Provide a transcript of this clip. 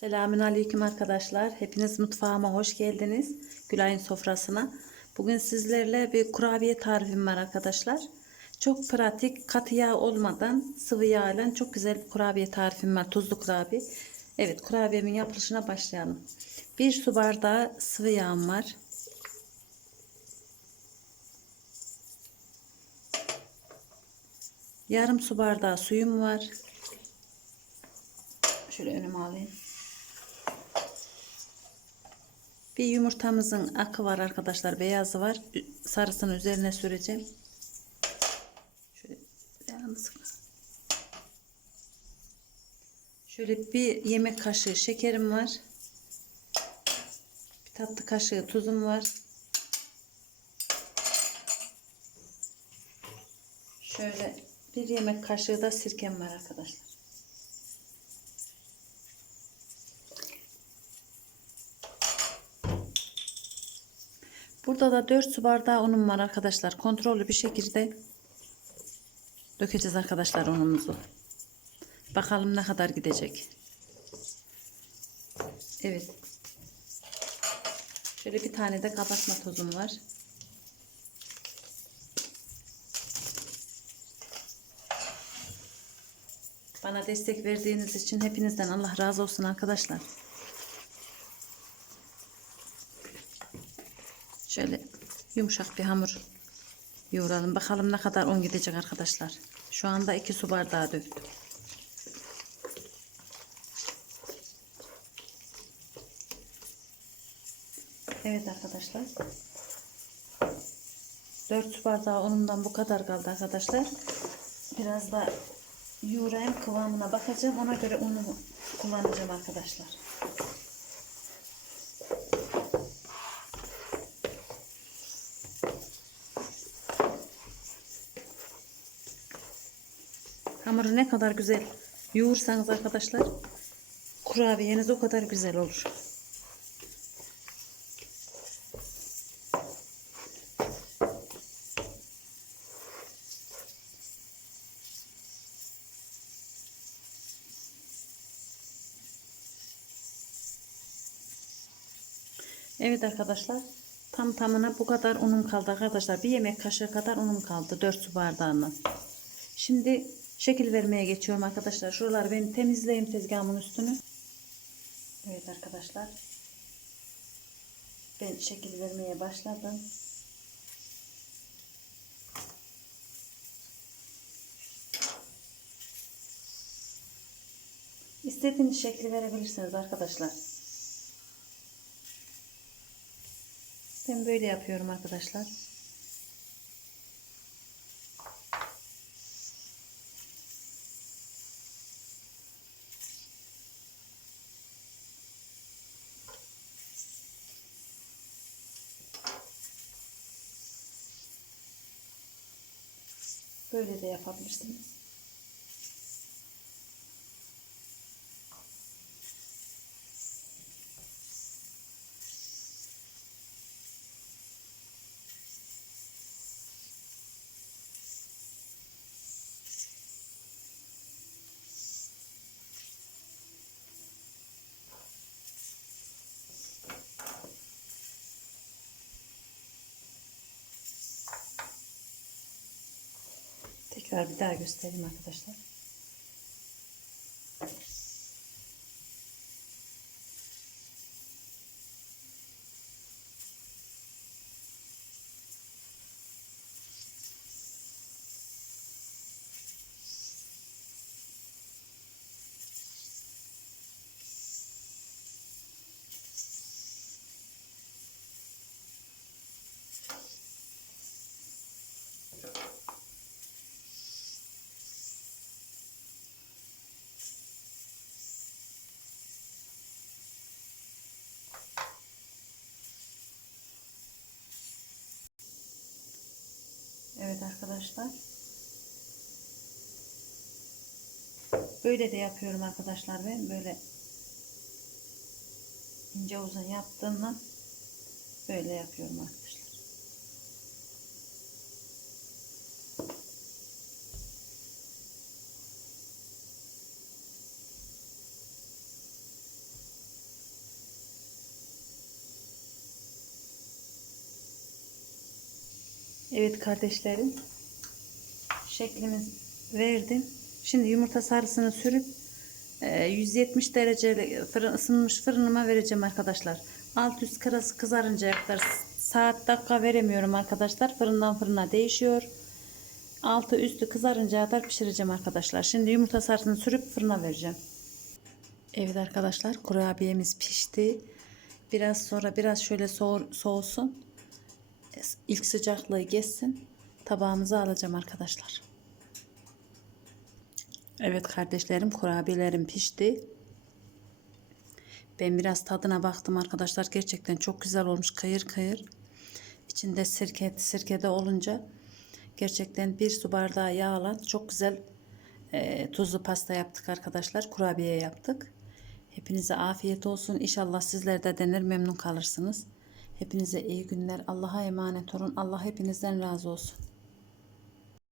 Selamün aleyküm arkadaşlar. Hepiniz mutfağıma hoş geldiniz. Gülay'ın sofrasına. Bugün sizlerle bir kurabiye tarifim var arkadaşlar. Çok pratik, katı yağ olmadan sıvı yağ ile çok güzel bir kurabiye tarifim var. Tuzlu kurabiye. Evet kurabiyemin yapılışına başlayalım. Bir su bardağı sıvı yağım var. Yarım su bardağı suyum var. Şöyle önüme alayım. Bir yumurtamızın akı var arkadaşlar. Beyazı var. Sarısını üzerine süreceğim. Şöyle. Şöyle bir yemek kaşığı şekerim var. Bir tatlı kaşığı tuzum var. Şöyle bir yemek kaşığı da sirkem var arkadaşlar. Burada da 4 su bardağı unum var arkadaşlar. Kontrollü bir şekilde dökeceğiz arkadaşlar unumuzu. Bakalım ne kadar gidecek. Evet. Şöyle bir tane de kabartma tozum var. Bana destek verdiğiniz için hepinizden Allah razı olsun arkadaşlar. Şöyle yumuşak bir hamur yoğuralım. Bakalım ne kadar un gidecek arkadaşlar. Şu anda 2 su bardağı döktüm. Evet arkadaşlar. 4 su bardağı unumdan bu kadar kaldı arkadaşlar. Biraz da yoğurayım kıvamına bakacağım. Ona göre unu kullanacağım arkadaşlar. Hamuru ne kadar güzel yoğursanız arkadaşlar kurabiyeniz o kadar güzel olur. Evet arkadaşlar tam tamına bu kadar unum kaldı arkadaşlar. Bir yemek kaşığı kadar unum kaldı 4 su bardağından. Şimdi şekil vermeye geçiyorum arkadaşlar. Şuraları ben temizleyeyim tezgahımın üstünü. Evet arkadaşlar. Ben şekil vermeye başladım. İstediğiniz şekli verebilirsiniz arkadaşlar. Ben böyle yapıyorum arkadaşlar. Böyle de yapabilirsiniz. Tekrar bir daha göstereyim arkadaşlar. Evet arkadaşlar. Böyle de yapıyorum arkadaşlar ben böyle ince uzun yaptığımdan böyle yapıyorum arkadaşlar. Evet kardeşlerim. Şeklimiz verdim. Şimdi yumurta sarısını sürüp e, 170 derece fırın, ısınmış fırınıma vereceğim arkadaşlar. Alt üst kırası kızarıncaya kadar saat dakika veremiyorum arkadaşlar. Fırından fırına değişiyor. Altı üstü kızarıncaya kadar pişireceğim arkadaşlar. Şimdi yumurta sarısını sürüp fırına vereceğim. Evet arkadaşlar kurabiyemiz pişti. Biraz sonra biraz şöyle soğur, soğusun. İlk sıcaklığı geçsin. Tabağımıza alacağım arkadaşlar. Evet kardeşlerim kurabiyelerim pişti. Ben biraz tadına baktım arkadaşlar. Gerçekten çok güzel olmuş. Kayır kayır. İçinde sirke, sirkede olunca gerçekten bir su bardağı yağla çok güzel e, tuzlu pasta yaptık arkadaşlar. Kurabiye yaptık. Hepinize afiyet olsun. İnşallah sizler de denir memnun kalırsınız. Hepinize iyi günler. Allah'a emanet olun. Allah hepinizden razı olsun.